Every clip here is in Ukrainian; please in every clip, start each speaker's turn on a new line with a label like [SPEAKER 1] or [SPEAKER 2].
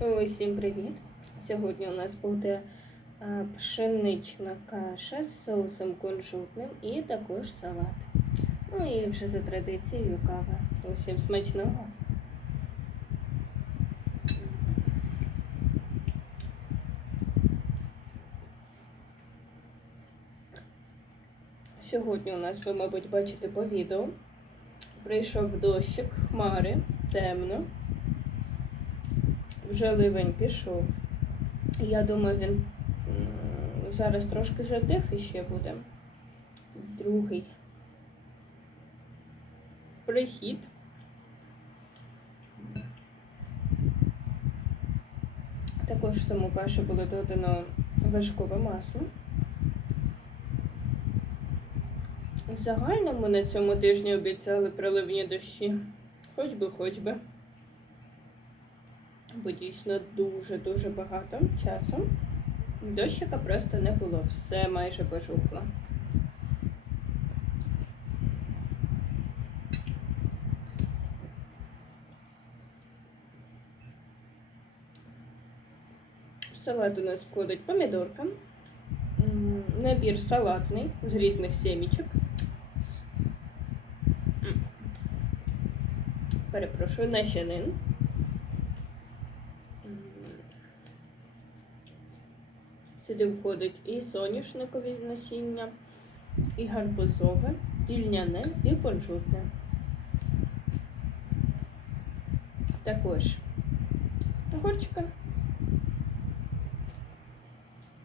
[SPEAKER 1] Усім привіт! Сьогодні у нас буде пшенична каша з соусом кунжутним і також салат. Ну і вже за традицією кава. Усім смачного. Сьогодні у нас, ви, мабуть, бачите по відео. Прийшов дощик, хмари, темно. Вже ливень пішов. Я думаю, він зараз трошки затих і ще буде. Другий прихід. Також в саму кашу було додано вершкове масло. В загальному на цьому тижні обіцяли проливні дощі. Хоч би, хоч би. Бо дійсно дуже-дуже багато часу. Дощика просто не було, все майже пожухло. Салат у нас входить помідорка, набір салатний з різних сімічок. Перепрошую, насінин. Сюди входить і соняшникові насіння, і гарбузове, і льняне, і кунжутне. Також огурчика.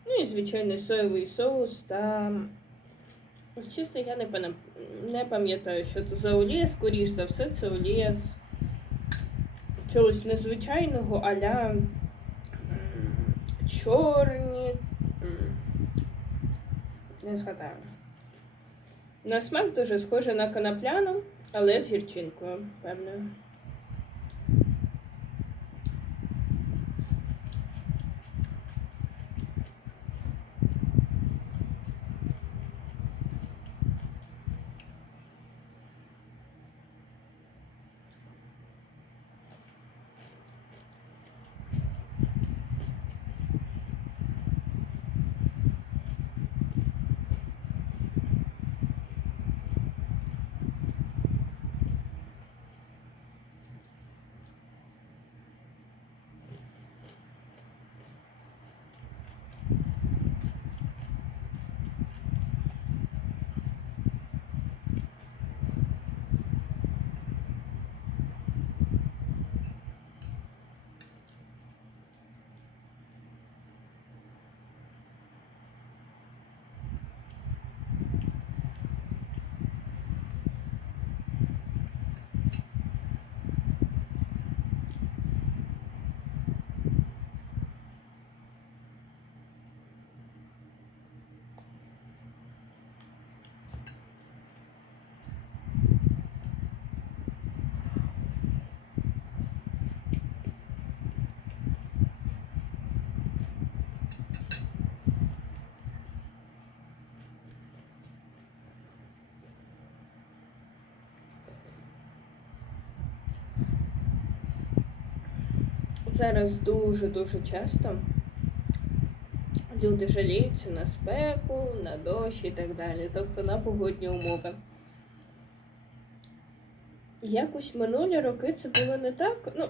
[SPEAKER 1] Ну і звичайно соєвий соус та чесно я не, не пам'ятаю, що це за олія, скоріш за все, це олія з чогось незвичайного, аля чорні. Не згадаю. На смак дуже схоже на конопляну, але з гірчинкою, певною. Зараз дуже-дуже часто люди жаліються на спеку, на дощ і так далі, тобто на погодні умови. Якось минулі роки це було не так. Ну,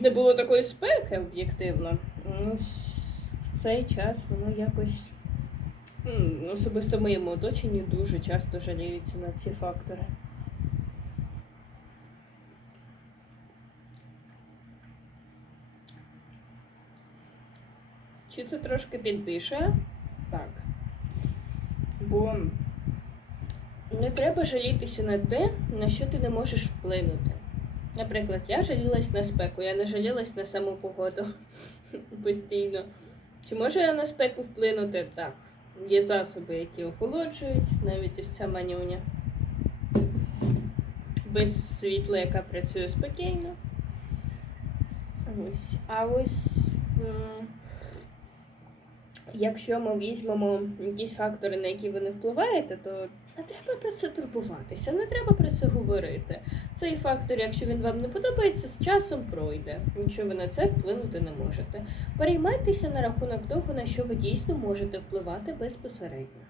[SPEAKER 1] не було такої спеки об'єктивно. Ну, В цей час воно якось особисто в моєму оточенні дуже часто жаліються на ці фактори. Чи це трошки підбільшує? Так. Бо не треба жалітися на те, на що ти не можеш вплинути. Наприклад, я жалілась на спеку, я не жалілась на саму погоду постійно. Чи можу я на спеку вплинути? Так. Є засоби, які охолоджують, навіть ось ця манюня. Без світла, яка працює спокійно. Ось. А ось. Якщо ми візьмемо якісь фактори, на які ви не впливаєте, то не треба про це турбуватися, не треба про це говорити. Цей фактор, якщо він вам не подобається, з часом пройде. Нічого ви на це вплинути не можете. Переймайтеся на рахунок того, на що ви дійсно можете впливати безпосередньо.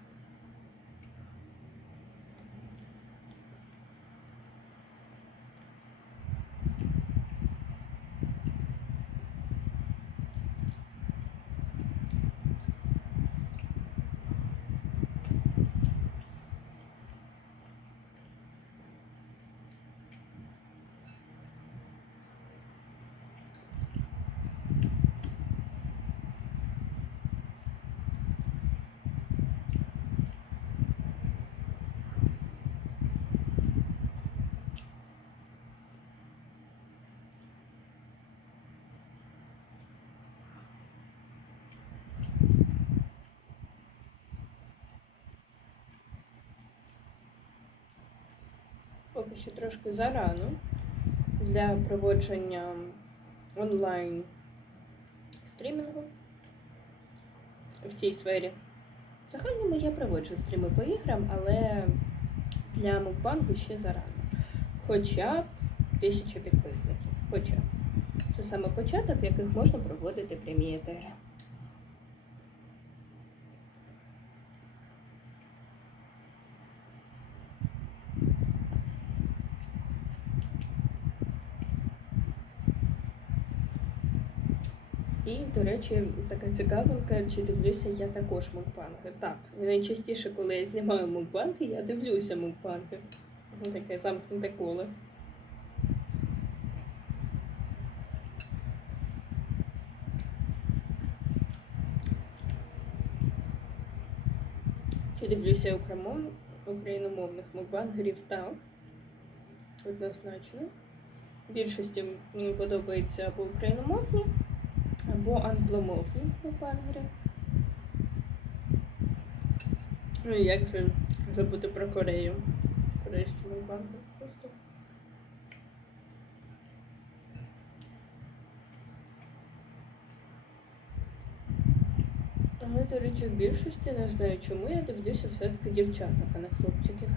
[SPEAKER 1] Поки що трошки зарано для проводження онлайн стрімінгу в цій сфері. Загальному я проводжу стріми по іграм, але для мукбангу ще зарано. Хоча б тисяча підписників. Хоча. Це саме початок, в яких можна проводити прямі етери. І, до речі, така цікавинка, чи дивлюся я також мукбанги. Так, найчастіше, коли я знімаю мукбанги, я дивлюся мукбанги. Таке замкнуте коло. Чи дивлюся україномов... україномовних мукбангерів? Так. Однозначно. Більшості мені подобається або україномовні, або англомовні мукбангери. Ну і як же забути про Корею? Корейські мукбангери просто. Але, до речі, в більшості не знаю чому я дивлюся все-таки дівчаток, а не хлопчиків.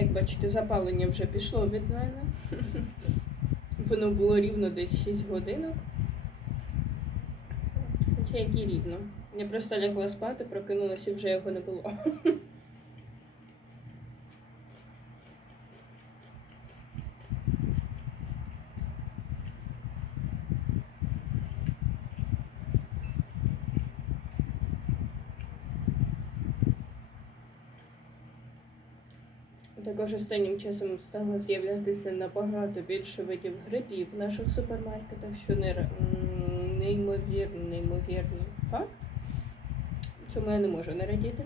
[SPEAKER 1] Як бачите, запалення вже пішло від мене. Воно було рівно десь 6 годинок. Хоча як і рівно. Я просто лягла спати, прокинулася і вже його не було. Також останнім часом стало з'являтися набагато більше видів грибів в наших супермаркетах, що не, неймовірний, неймовірний факт. Чому я не можу не радіти.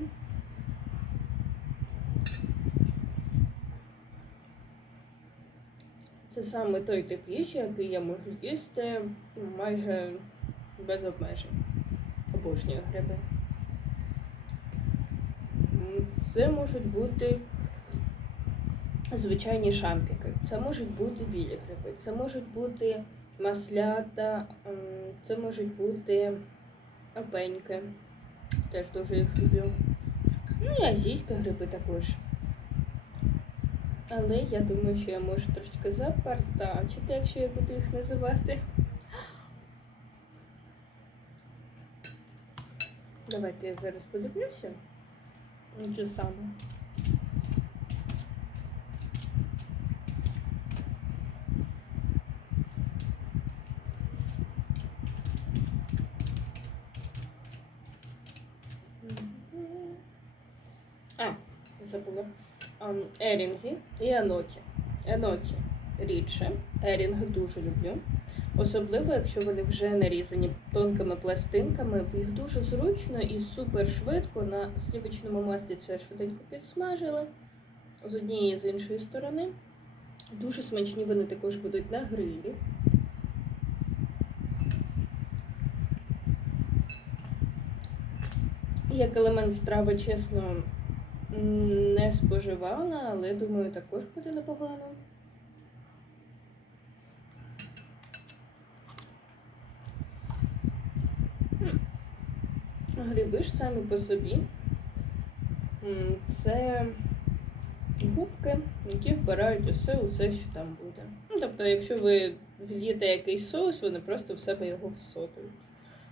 [SPEAKER 1] Це саме той тип їжі, який я можу їсти майже без обмежень. Обожнюю гриби. Це можуть бути звичайні шампіки. Це можуть бути білі гриби, це можуть бути маслята, це можуть бути опеньки. Теж дуже їх люблю. Ну і азійські гриби також. Але я думаю, що я можу трошки запартачити, якщо я буду їх називати. Давайте я зараз подивлюся. Що саме. Ерінги і Анокі. Енокі. рідше. Ерінг дуже люблю. Особливо, якщо вони вже нарізані тонкими пластинками, їх дуже зручно і супер швидко на сливочному маслі це швиденько підсмажили з однієї і з іншої сторони. Дуже смачні вони також будуть на грилі. Як елемент страви, чесно, не споживала, але думаю, також буде непогано. Гриби ж самі по собі. Це губки, які вбирають усе, усе, що там буде. Ну, тобто, якщо ви в'їте якийсь соус, вони просто в себе його всотують.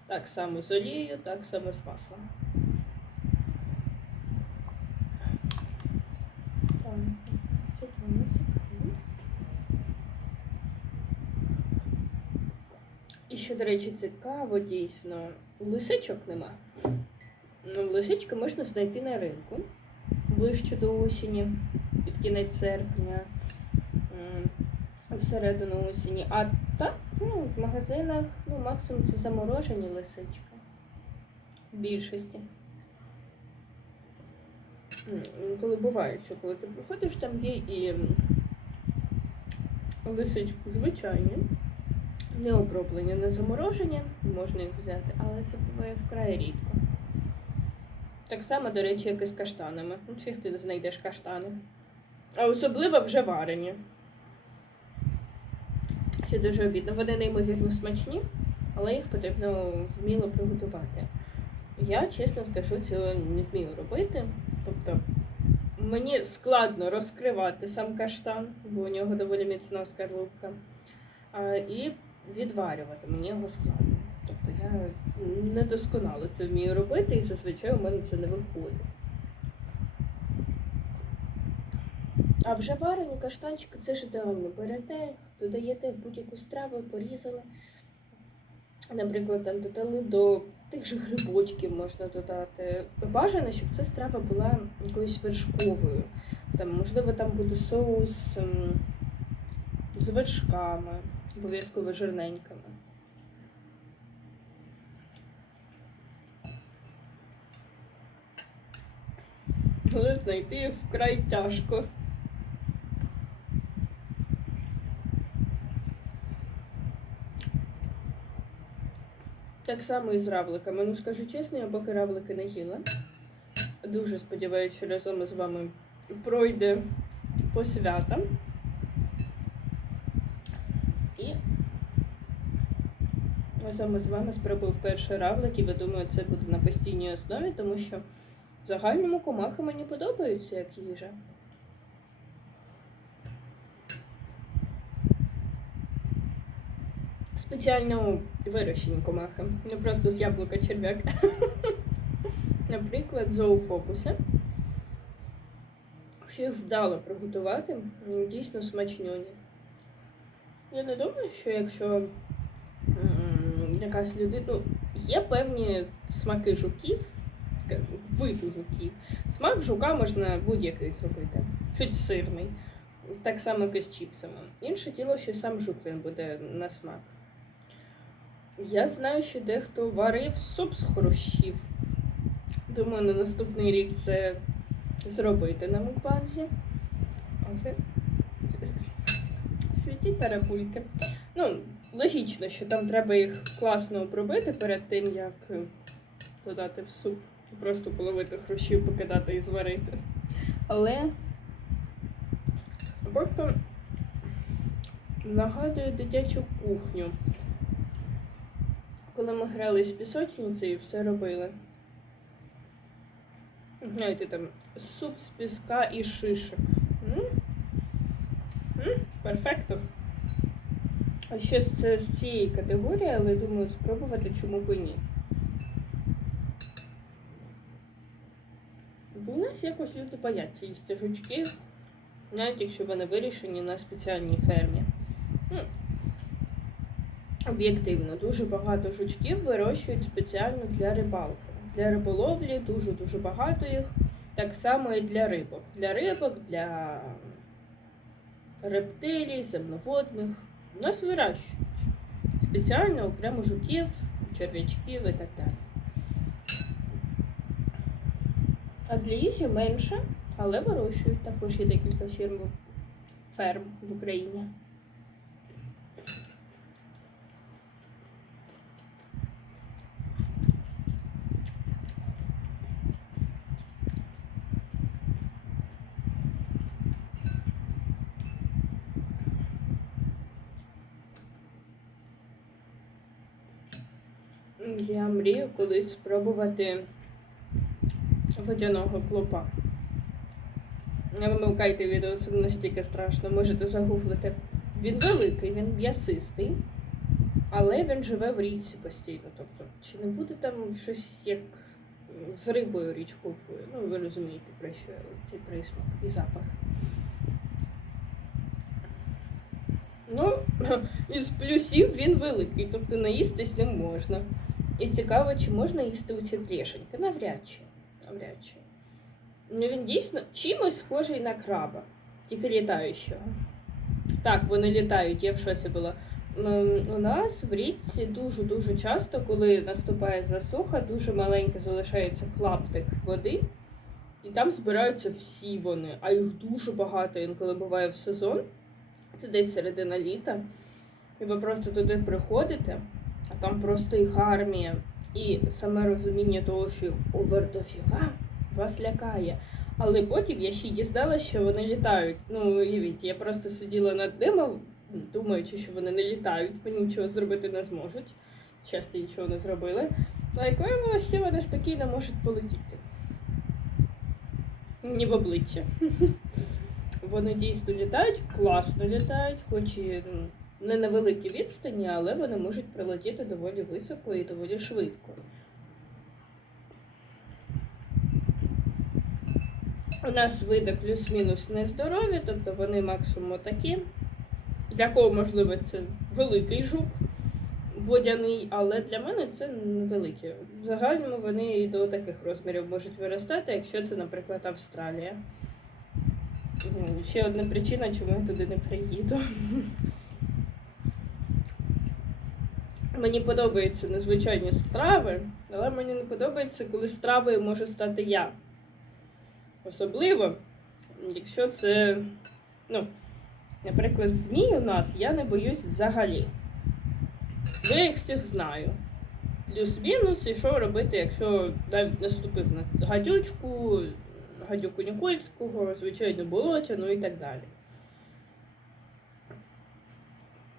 [SPEAKER 1] Так само з олією, так само з маслом. Що, до речі, цікаво, дійсно, лисичок нема. Ну, лисички можна знайти на ринку ближче до осені, під кінець серпня, всередину осені. А так, ну, в магазинах, ну, максимум це заморожені лисички. В більшості. Коли буває, що коли ти приходиш, там є і лисички звичайні, не оброблені, не заморожені, можна їх взяти, але це буває вкрай рідко. Так само, до речі, як і з каштанами. Ну, фіг ти знайдеш каштани. А особливо вже варені. Ще дуже обідно. Вони неймовірно смачні, але їх потрібно вміло приготувати. Я, чесно скажу, цього не вмію робити. Тобто мені складно розкривати сам каштан, бо у нього доволі міцна скарлупка. І відварювати мені його складно. Тобто я недосконало це вмію робити, і зазвичай у мене це не виходить. А вже варені каштанчики це ж ідеально. Берете, додаєте в будь-яку страву, порізали. Наприклад, там додали до тих же грибочків можна додати. Бажано, щоб ця страва була якоюсь вершковою. Там, можливо, там буде соус з вершками, обов'язково жирненькими. Але знайти їх вкрай тяжко. Так само і з равликами. Ну, скажу чесно, я поки равлики не їла. Дуже сподіваюся, що разом із вами пройде по святам. І разом із вами спробую вперше равлик, і ви думаю, це буде на постійній основі, тому що в загальному комахи мені подобаються як їжа. Спеціально вирощені комахи, не просто з яблука черв'як. Наприклад, зоофобуси. Якщо їх вдало приготувати, дійсно смачньоні. Я не думаю, що якщо якась людина. Ну, є певні смаки жуків, виду жуків. Смак жука можна будь-який зробити, чуть сирний. Так само, як і з чіпсами. Інше діло, що сам жук він буде на смак. Я знаю, що дехто варив суп з хрущів. Думаю, на наступний рік це зробити на мукбанзі. Але світі тарапульки. Ну, логічно, що там треба їх класно обробити перед тим, як е, додати в суп. Просто половити хрущів, покидати і зварити. Але просто нагадує дитячу кухню. Коли ми грали з пісочницею і все робили. Знаєте, там суп з піска і шишок. Перфекто. З, це, з цієї категорії, але думаю, спробувати чому б ні. Бо у нас якось люди бояться їсти жучків, навіть якщо вони вирішені на спеціальній фермі. Ну, Об'єктивно, дуже багато жучків вирощують спеціально для рибалки. Для риболовлі дуже-дуже багато їх. Так само і для рибок. Для рибок, для рептилій, земноводних. У нас вирощують. Спеціально окремо жуків, черв'ячків і так далі. А для їжі менше, але вирощують. Також є декілька фірм, ферм в Україні. Я мрію колись спробувати водяного клопа. Не вимикайте відео, це настільки страшно, можете загуглити. Він великий, він м'ясистий, але він живе в річці постійно. Тобто, чи не буде там щось як з рибою річковою? Ну, ви розумієте, про що цей присмак і запах. Ну, із плюсів він великий, тобто наїстись не можна. І цікаво, чи можна їсти у ці трішеньки? Навряд чи. Навряд чи. Ну він дійсно чимось схожий на краба, тільки літаючого. Так, вони літають, я в шоці була. У нас в річці дуже-дуже часто, коли наступає засуха, дуже маленький залишається клаптик води, і там збираються всі вони, а їх дуже багато інколи буває в сезон. Це десь середина літа. І ви просто туди приходите, а там просто їх армія. І саме розуміння того, що їх овердофіга, вас лякає. Але потім я ще й дізналася, що вони літають. Ну, уявіть, я просто сиділа над ними, думаючи, що вони не літають, бо нічого зробити не зможуть. Часто нічого не зробили. Але виявилося, що вони спокійно можуть полетіти. Ні в обличчя. Вони дійсно літають, класно літають, хоч і ну, не на великій відстані, але вони можуть прилетіти доволі високо і доволі швидко. У нас види плюс-мінус нездорові, тобто вони максимум такі. Для кого, можливо, це великий жук водяний, але для мене це невеликі. В загальному вони і до таких розмірів можуть виростати, якщо це, наприклад, Австралія. Ну, Ще одна причина, чому я туди не приїду. Мені подобаються незвичайні страви, але мені не подобається, коли стравою може стати я. Особливо, якщо це, ну, наприклад, змій у нас я не боюсь взагалі. Бо я їх всіх знаю. Плюс-мінус, і що робити, якщо навіть наступив на гадючку, гадюку Нікольського, звичайно, болотяну і так далі.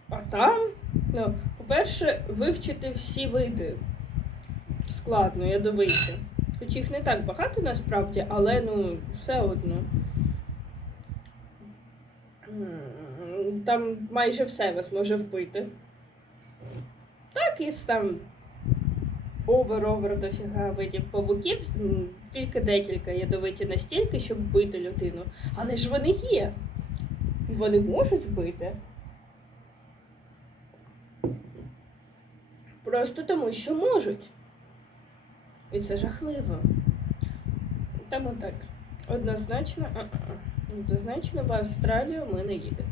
[SPEAKER 1] А там, ну, по-перше, вивчити всі види складно, ядовиті. Хоч їх не так багато насправді, але ну, все одно. Там майже все вас може вбити. Так, із там овер-овер дофіга видів павуків, тільки декілька ядовиті настільки, щоб вбити людину. Але ж вони є. Вони можуть вбити. Просто тому, що можуть. І це жахливо. Тому так. Однозначно, однозначно в Австралію ми не їдемо.